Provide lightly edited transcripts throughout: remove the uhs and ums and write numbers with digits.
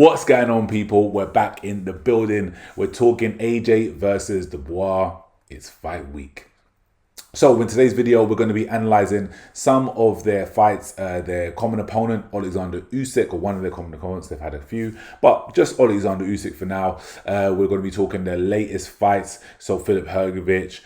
What's going on, people? We're back in the building. We're talking AJ versus Dubois. It's fight week. So in today's video, we're going to be analysing some of their fights, their common opponent, Oleksander Usyk, or one of their common opponents. They've had a few, but just Oleksander Usyk for now. We're going to be talking their latest fights. So Philip Hrgovic,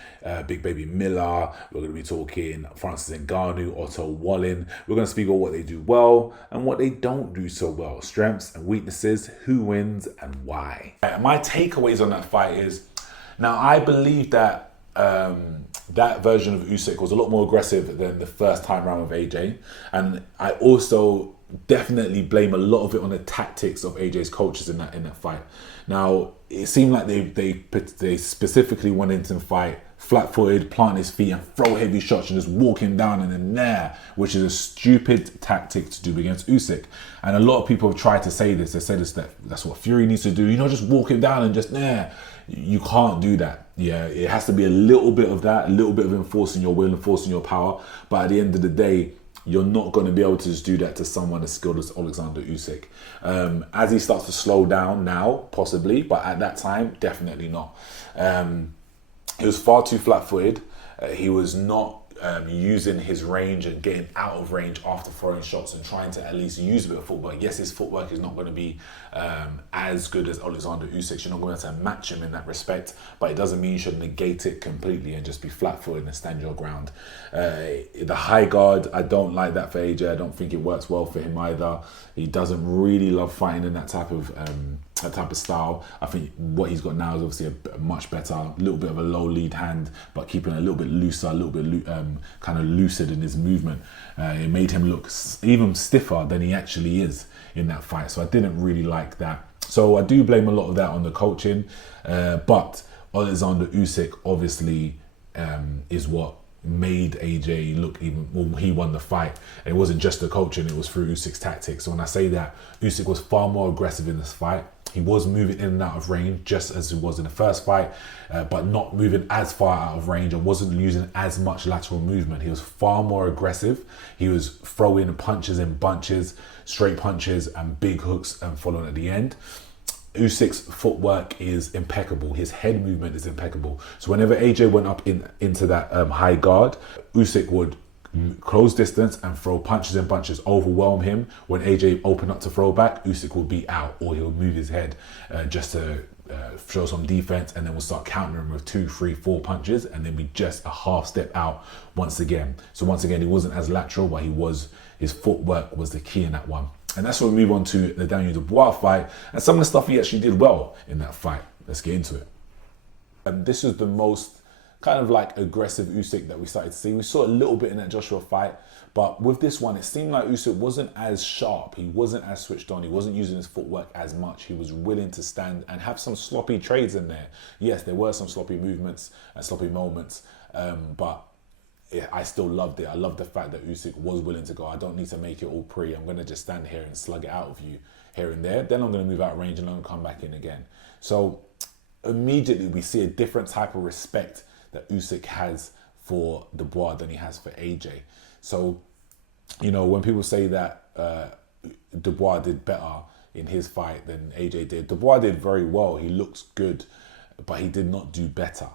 Big Baby Miller. We're going to be talking Francis Ngannou, Otto Wallin. We're going to speak about what they do well and what they don't do so well. Strengths and weaknesses, who wins and why. My takeaways on that fight is, now I believe that that version of Usyk was a lot more aggressive than the first time round with AJ, and I also definitely blame a lot of it on the tactics of AJ's coaches in that fight. Now it seemed like they specifically went into the fight flat-footed, plant his feet and throw heavy shots and just walk him down and then there, which is a stupid tactic to do against Usyk. And a lot of people have tried to say this. They said that's what Fury needs to do. You know, just walk him down and just there. You can't do that. Yeah, it has to be a little bit of that, a little bit of enforcing your will, enforcing your power. But at the end of the day, you're not going to be able to just do that to someone as skilled as Oleksander Usyk. As he starts to slow down now, possibly, but at that time, definitely not. He was far too flat-footed. He was not using his range and getting out of range after throwing shots and trying to at least use a bit of footwork. Yes, his footwork is not going to be as good as Oleksander Usyk's. You're not going to be able to match him in that respect, but it doesn't mean you should negate it completely and just be flat-footed and stand your ground. The high guard, I don't like that for AJ. I don't think it works well for him either. He doesn't really love fighting in that type of style. I think what he's got now is obviously a much better, a little bit of a low lead hand, but keeping a little bit looser, a little bit kind of lucid in his movement. It made him look even stiffer than he actually is in that fight. So I didn't really like that. So I do blame a lot of that on the coaching. But Oleksander Usyk obviously is what made AJ look even, well, he won the fight. It wasn't just the coaching, it was through Usyk's tactics. So when I say that, Usyk was far more aggressive in this fight. He was moving in and out of range just as he was in the first fight, but not moving as far out of range and wasn't using as much lateral movement. He was far more aggressive. He was throwing punches in bunches, straight punches and big hooks and following at the end. Usyk's footwork is impeccable. His head movement is impeccable. So whenever AJ went up into that high guard, Usyk would close distance and throw punches and bunches, overwhelm him. When AJ opened up to throw back, Usyk would be out, or he'll move his head just to show some defense, and then we'll start countering him with 2, 3, 4 punches, and then be just a half step out once again. So once again, he wasn't as lateral, but his footwork was the key in that one. And that's when we move on to the Daniel Dubois fight and some of the stuff he actually did well in that fight. Let's get into it. This was the most kind of like aggressive Usyk that we started to see. We saw a little bit in that Joshua fight, but with this one, it seemed like Usyk wasn't as sharp. He wasn't as switched on. He wasn't using his footwork as much. He was willing to stand and have some sloppy trades in there. Yes, there were some sloppy movements and sloppy moments, but I still loved it. I loved the fact that Usyk was willing to go, I don't need to make it all pretty. I'm going to just stand here and slug it out of you here and there. Then I'm going to move out of range and I'm going to come back in again. So immediately we see a different type of respect that Usyk has for Dubois than he has for AJ. So, you know, when people say that Dubois did better in his fight than AJ did, Dubois did very well. He looks good, but he did not do better.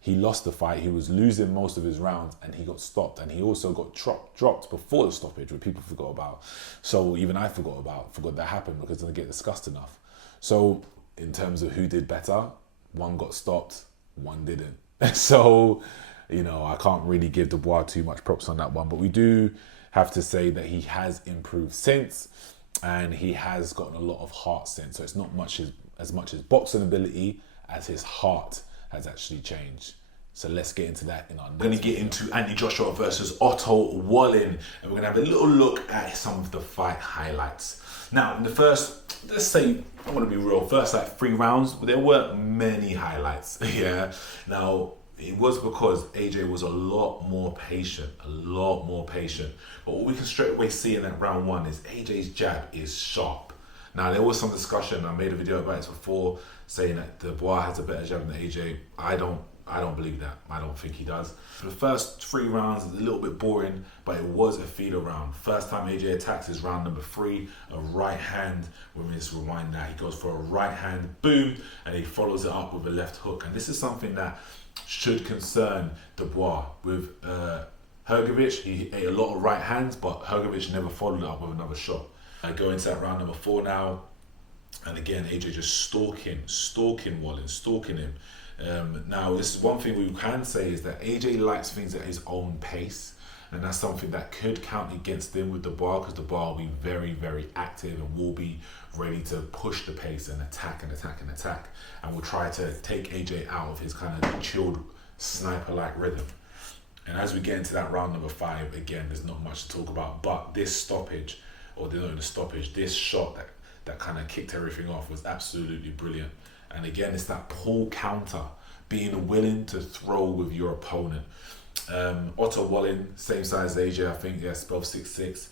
He lost the fight. He was losing most of his rounds and he got stopped, and he also got dropped before the stoppage, which people forgot about. So even I forgot that happened because it didn't get discussed enough. So in terms of who did better, one got stopped, one didn't. So, you know, I can't really give Dubois too much props on that one, but we do have to say that he has improved since, and he has gotten a lot of heart since. So it's not as much his boxing ability as his heart has actually changed. So let's get into that in our next. We're going to get into Anthony Joshua versus Otto Wallin, and we're going to have a little look at some of the fight highlights. Now, in the first, let's say, I'm going to be real, first like 3 rounds, there weren't many highlights. Yeah. Now, it was because AJ was a lot more patient. But what we can straight away see in that round 1 is AJ's jab is sharp. Now, there was some discussion, I made a video about it before, saying that Dubois has a better jab than AJ. I don't I don't believe that. I don't think he does. The first 3 rounds is a little bit boring, but it was a feeder round. First time AJ attacks is round number 3, a right hand. When we just rewind that, he goes for a right hand, boom, and he follows it up with a left hook. And this is something that should concern Dubois. With Hrgovic, he ate a lot of right hands, but Hrgovic never followed it up with another shot. Go into that round number 4 now. And again, AJ just stalking Wallin, stalking him. Now, this is one thing we can say is that AJ likes things at his own pace, and that's something that could count against him with Dubois, because Dubois will be very, very active and will be ready to push the pace and attack and attack and attack, and will try to take AJ out of his kind of chilled sniper-like rhythm. And as we get into that round number 5, again, there's not much to talk about, but this stoppage, or the stoppage, this shot that kind of kicked everything off was absolutely brilliant. And again, it's that pull counter, being willing to throw with your opponent. Otto Wallin, same size as AJ, I think, yes, both 6'6",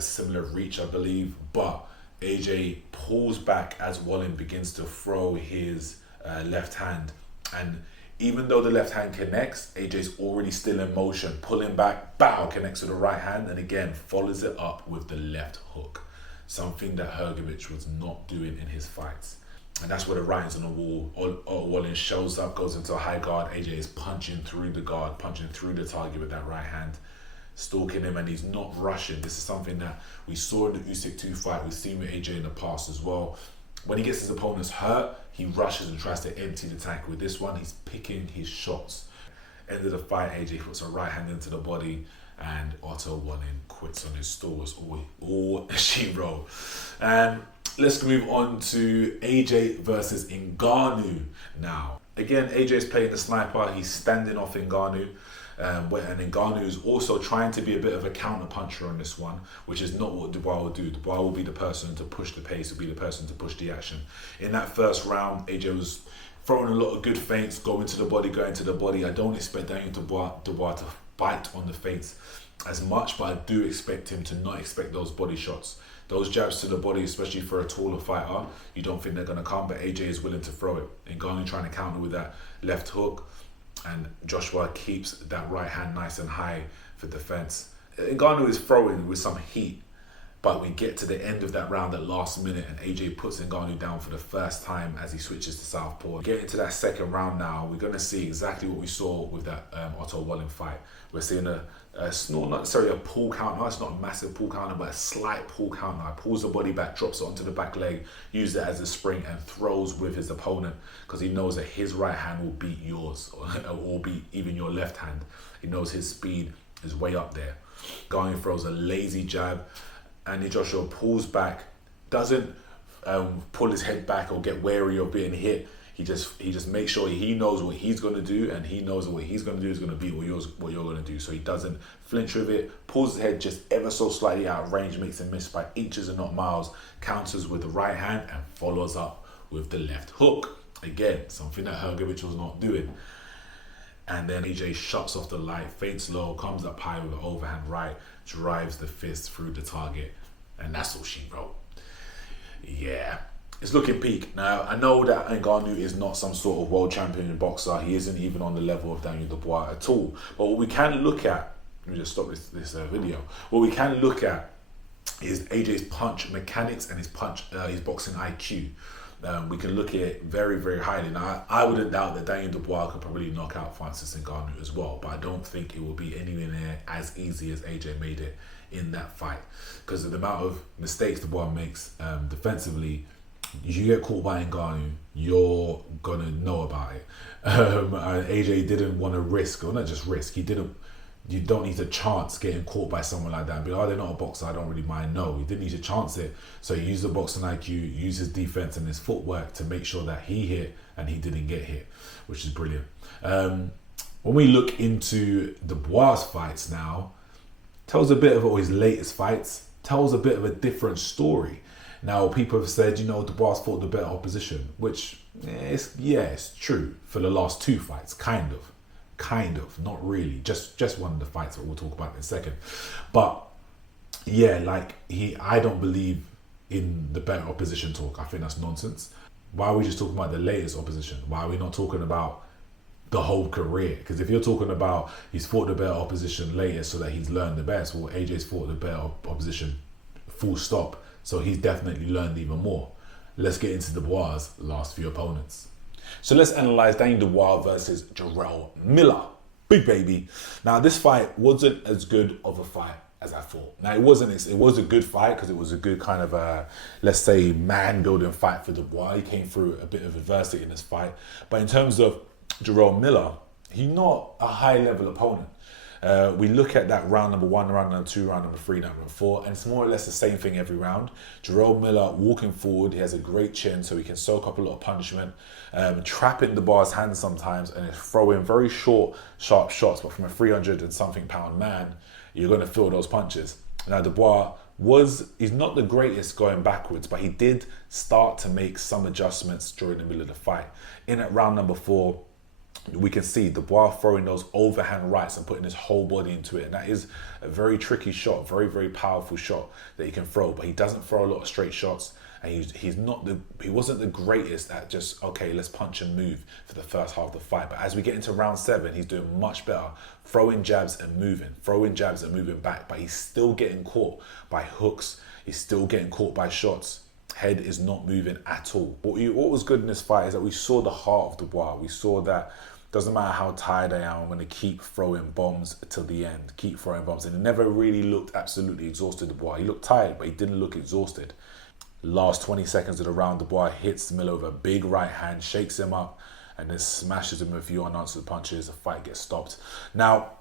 similar reach, I believe. But AJ pulls back as Wallin begins to throw his left hand. And even though the left hand connects, AJ's already still in motion, pulling back, bow, connects with the right hand, and again, follows it up with the left hook. Something that Hrgovic was not doing in his fights. And that's where the writing's on the wall. Wallin shows up, goes into a high guard. AJ is punching through the guard, punching through the target with that right hand, stalking him, and he's not rushing. This is something that we saw in the Usyk 2 fight. We've seen with AJ in the past as well. When he gets his opponents hurt, he rushes and tries to empty the tank. With this one, he's picking his shots. End of the fight, AJ puts a right hand into the body, and Otto Wallin quits on his stores. All she wrote. And let's move on to AJ versus Ngannou now. Again, AJ's playing the sniper. He's standing off Ngannou. And Ngannou is also trying to be a bit of a counter puncher on this one, which is not what Dubois will do. Dubois will be the person to push the pace, will be the person to push the action. In that first round, AJ was throwing a lot of good feints, going to the body. I don't expect Daniel Dubois to bite on the feints as much, but I do expect him to not expect those body shots. Those jabs to the body, especially for a taller fighter, you don't think they're going to come, but AJ is willing to throw it. Ngannou trying to counter with that left hook, and Joshua keeps that right hand nice and high for defense. Ngannou is throwing with some heat, but we get to the end of that round at last minute, and AJ puts Ngannou down for the first time as he switches to southpaw. Get into that second round now. We're going to see exactly what we saw with that Otto Wallin fight. We're seeing not necessarily a pull counter. It's not a massive pull counter, but a slight pull counter. Pulls the body back, drops it onto the back leg, uses it as a spring, and throws with his opponent, because he knows that his right hand will beat yours, or beat even your left hand. He knows his speed is way up there. Ngannou throws a lazy jab, and Joshua pulls back, doesn't pull his head back or get wary of being hit. He just makes sure he knows what he's going to do, and he knows what he's going to do is going to be what you're going to do. So he doesn't flinch with it, pulls his head just ever so slightly out of range, makes him miss by inches and not miles, counters with the right hand, and follows up with the left hook. Again, something that Hrgovic was not doing. And then AJ shuts off the light, feints low, comes up high with an overhand right, drives the fist through the target, and that's all she wrote. Yeah. It's looking peak. Now, I know that Ngannou is not some sort of world champion boxer. He isn't even on the level of Daniel Dubois at all. But what we can look at, let me just stop this video. What we can look at is AJ's punch mechanics and his boxing IQ. We can look at it very, very highly. Now, I wouldn't doubt that Daniel Dubois could probably knock out Francis Ngannou as well, but I don't think it will be anywhere near as easy as AJ made it in that fight. Because of the amount of mistakes Dubois makes defensively, you get caught by Ngannou, you're gonna know about it. AJ didn't want to risk, or not just risk, you don't need to chance getting caught by someone like that and be like, oh, they're not a boxer, I don't really mind. No, he didn't need to chance it. So he used the boxing IQ, used his defense and his footwork to make sure that he hit and he didn't get hit, which is brilliant. When we look into Dubois' fights now, tells a bit of, or his latest fights, tells a bit of a different story. Now, people have said, Dubois fought the better opposition, which, it's true for the last 2 fights, kind of, not really, just one of the fights that we'll talk about in a second. But, I don't believe in the better opposition talk. I think that's nonsense. Why are we just talking about the latest opposition? Why are we not talking about the whole career. Because if you're talking about he's fought the better opposition later so that he's learned the best, well, AJ's fought the better opposition, full stop. So he's definitely learned even more. Let's get into Dubois' last few opponents. So let's analyze Daniel Dubois versus Jarrell Miller. Big baby. Now, this fight wasn't as good of a fight as I thought. Now, it was a good fight because it was a good kind of, let's say, man-building fight for Dubois. He came through a bit of adversity in this fight. But in terms of Jarrell Miller, he's not a high-level opponent. We look at that round number 1, round number 2, round number 3, round number 4, and it's more or less the same thing every round. Jarrell Miller walking forward, he has a great chin, so he can soak up a lot of punishment, trapping Dubois' hands sometimes, and is throwing very short, sharp shots. But from a 300 and something pound man, you're going to feel those punches. Now, Dubois he's not the greatest going backwards, but he did start to make some adjustments during the middle of the fight. In at round number 4, we can see Dubois throwing those overhand rights and putting his whole body into it. And that is a very tricky shot, very, very powerful shot that he can throw. But he doesn't throw a lot of straight shots. And he wasn't the greatest at just, okay, let's punch and move for the first half of the fight. But as we get into round 7, he's doing much better, throwing jabs and moving back. But he's still getting caught by hooks. He's still getting caught by shots. Head is not moving at all. What was good in this fight is that we saw the heart of Dubois. We saw that doesn't matter how tired I am, I'm going to keep throwing bombs till the end. Keep throwing bombs. And he never really looked absolutely exhausted, Dubois. He looked tired, but he didn't look exhausted. Last 20 seconds of the round, Dubois hits Miller with a big right hand, shakes him up, and then smashes him with a few unanswered punches. The fight gets stopped. Now,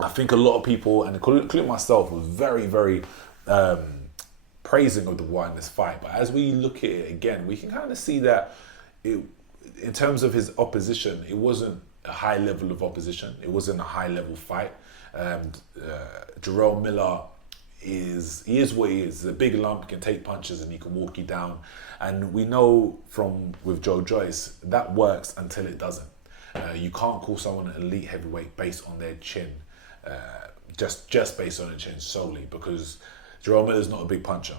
I think a lot of people, and including myself, was very, very praising of Dubois in this fight. But as we look at it again, we can kind of see that in terms of his opposition, it wasn't a high level of opposition. It wasn't a high level fight. Jarrell Miller he is what he is. He's a big lump, can take punches and he can walk you down. And we know with Joe Joyce, that works until it doesn't. You can't call someone an elite heavyweight based on their chin, just based on their chin solely, because Jarrell Miller's not a big puncher.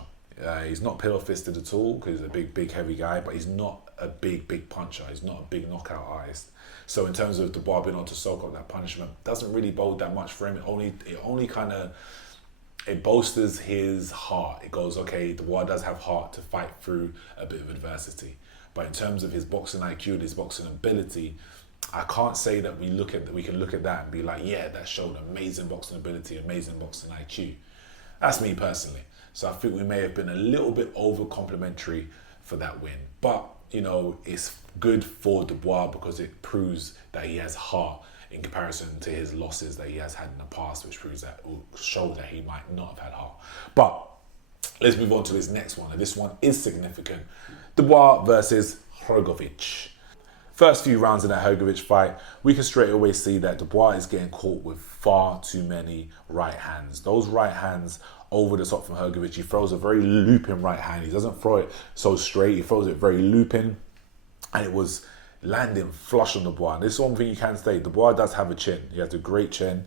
He's not pillow-fisted at all because he's a big, heavy guy, but he's not a big puncher. He's not a big knockout artist. So in terms of Dubois being able to soak up that punishment, doesn't really bode that much for him. It only kind of, it bolsters his heart. It goes, okay, Dubois does have heart to fight through a bit of adversity. But in terms of his boxing IQ and his boxing ability, I can't say that we can look at that and be like, yeah, that showed amazing boxing ability, amazing boxing IQ. That's me personally. So I think we may have been a little bit over complimentary for that win. But, it's good for Dubois because it proves that he has heart in comparison to his losses that he has had in the past, which shows that he might not have had heart. But let's move on to his next one. And this one is significant. Dubois versus Hrgovic. First few rounds in that Hrgovic fight, we can straight away see that Dubois is getting caught with far too many right hands. Those right hands over the top from Hrgovic. He throws a very looping right hand. He doesn't throw it so straight. He throws it very looping. And it was landing flush on Dubois. And this is one thing you can say. Dubois does have a chin. He has a great chin.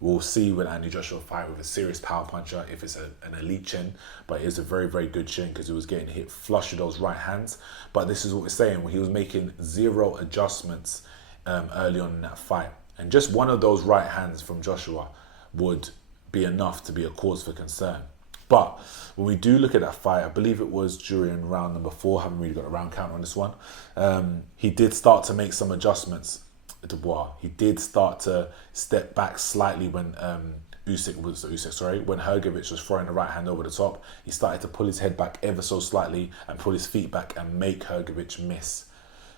We'll see when Andy Joshua fight with a serious power puncher if it's an elite chin. But it is a very, very good chin because he was getting hit flush with those right hands. But this is what we're saying. When he was making 0 adjustments early on in that fight. And just one of those right hands from Joshua would be enough to be a cause for concern. But when we do look at that fight, I believe it was during round number 4, haven't really got a round count on this one, he did start to make some adjustments, Dubois. He did start to step back slightly when when Hrgovic was throwing the right hand over the top. He started to pull his head back ever so slightly and pull his feet back and make Hrgovic miss.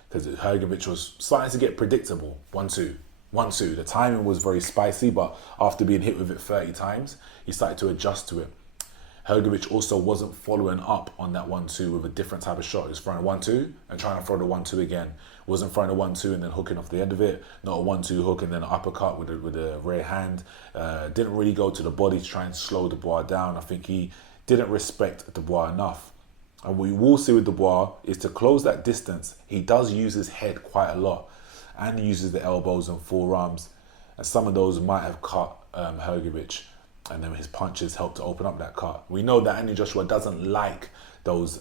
Because Hrgovic was starting to get predictable. 1-2. 1-2. The timing was very spicy, but after being hit with it 30 times, he started to adjust to it. Hrgovic also wasn't following up on that 1-2 with a different type of shot. He was throwing a 1-2 and trying to throw the 1-2 again. Wasn't throwing a 1-2 and then hooking off the end of it. Not a 1-2 hook and then an uppercut with a rear hand. Didn't really go to the body to try and slow Dubois down. I think he didn't respect Dubois enough. And what we will see with Dubois is to close that distance, he does use his head quite a lot. And he uses the elbows and forearms. And some of those might have cut Hrgovic. And then his punches helped to open up that cut. We know that Andy Joshua doesn't like those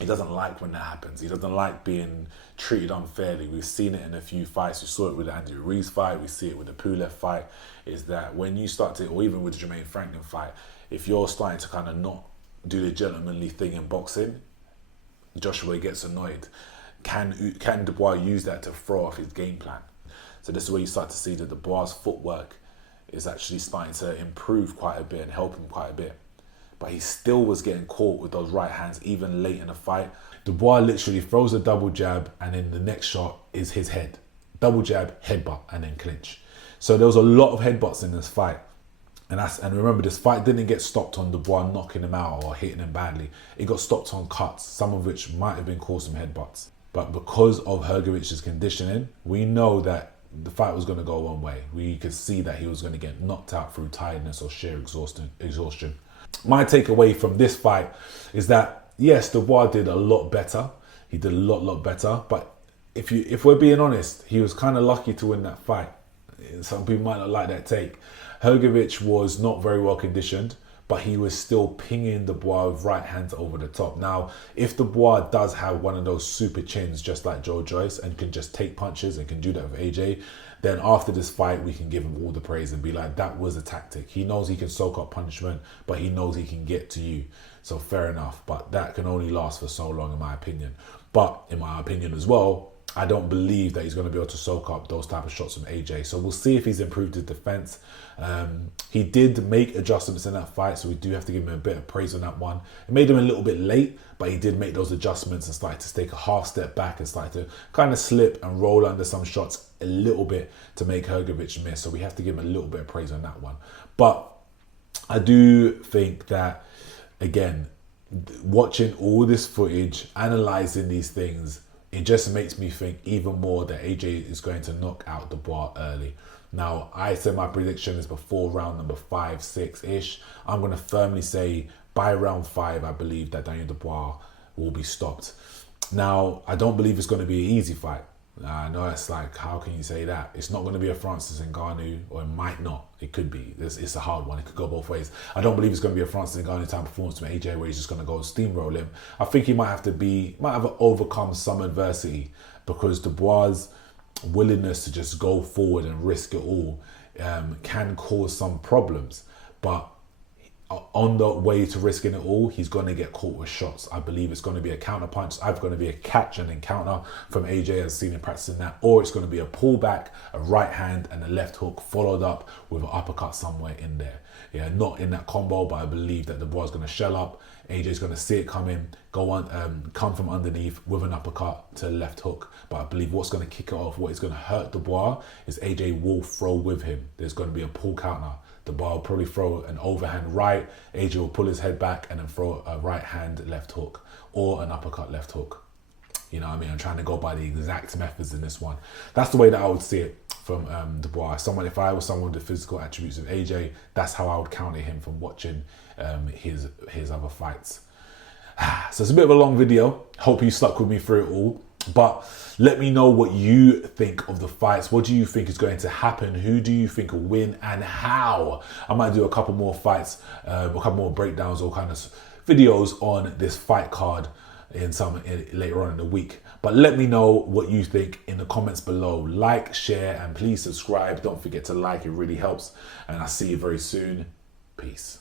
He doesn't like when that happens. He doesn't like being treated unfairly. We've seen it in a few fights. We saw it with the Andy Ruiz fight. We see it with the Pulev fight. Is that when you start to, or even with the Jermaine Franklin fight, if you're starting to kind of not do the gentlemanly thing in boxing, Joshua gets annoyed. Can Dubois use that to throw off his game plan? So this is where you start to see that Dubois' footwork is actually starting to improve quite a bit and help him quite a bit. But he still was getting caught with those right hands even late in the fight. Dubois literally throws a double jab, and then the next shot is his head. Double jab, headbutt, and then clinch. So there was a lot of headbutts in this fight. And remember, this fight didn't get stopped on Dubois knocking him out or hitting him badly. It got stopped on cuts, some of which might have been caused some headbutts. But because of Hrgovic's conditioning, we know that the fight was going to go one way. We could see that he was going to get knocked out through tiredness or sheer exhaustion. My takeaway from this fight is that, yes, Dubois did a lot better. He did a lot better. But if we're being honest, he was kind of lucky to win that fight. Some people might not like that take. Hrgovic was not very well conditioned, but he was still pinging Dubois with right hands over the top. Now, if Dubois does have one of those super chins, just like Joe Joyce, and can just take punches and can do that with AJ, then after this fight, we can give him all the praise and be like, that was a tactic. He knows he can soak up punishment, but he knows he can get to you. So fair enough, but that can only last for so long, in my opinion. But in my opinion as well, I don't believe that he's going to be able to soak up those type of shots from AJ. So we'll see if he's improved his defense. He did make adjustments in that fight, so we do have to give him a bit of praise on that one. It made him a little bit late, but he did make those adjustments and started to take a half step back and started to kind of slip and roll under some shots a little bit to make Hrgovic miss. So we have to give him a little bit of praise on that one. But I do think that, again, watching all this footage, analysing these things, it just makes me think even more that AJ is going to knock out Dubois early. Now, I said my prediction is before round number 5, 6-ish. I'm going to firmly say by round 5, I believe that Daniel Dubois will be stopped. Now, I don't believe it's going to be an easy fight. I know it's like, how can you say that? It's not going to be a Francis Ngannou, or it might not. It could be. It's a hard one. It could go both ways. I don't believe it's going to be a Francis Ngannou type performance from AJ where he's just going to go steamroll him. I think he might have to overcome some adversity, because Dubois' willingness to just go forward and risk it all can cause some problems. But on the way to risking it all, he's going to get caught with shots. I believe it's going to be a counter punch. It's either going to be a catch and then counter from AJ, as seen him practicing that, or it's going to be a pullback, a right hand and a left hook followed up with an uppercut somewhere in there. Yeah, not in that combo, but I believe that Dubois is going to shell up. AJ's going to see it coming, come from underneath with an uppercut to left hook. But I believe what's going to kick it off, what is going to hurt Dubois, is AJ will throw with him. There's going to be a pull counter. Dubois will probably throw an overhand right, AJ will pull his head back and then throw a right hand left hook or an uppercut left hook. You know what I mean? I'm trying to go by the exact methods in this one. That's the way that I would see it from Dubois. If I was someone with the physical attributes of AJ, that's how I would counter him from watching his other fights. So it's a bit of a long video. Hope you stuck with me through it all. But let me know what you think of the fights. What do you think is going to happen? Who do you think will win and how? I might do a couple more fights, a couple more breakdowns or kind of videos on this fight card later on in the week. But let me know what you think in the comments below. Like, share, and please subscribe. Don't forget to like, it really helps. And I'll see you very soon. Peace.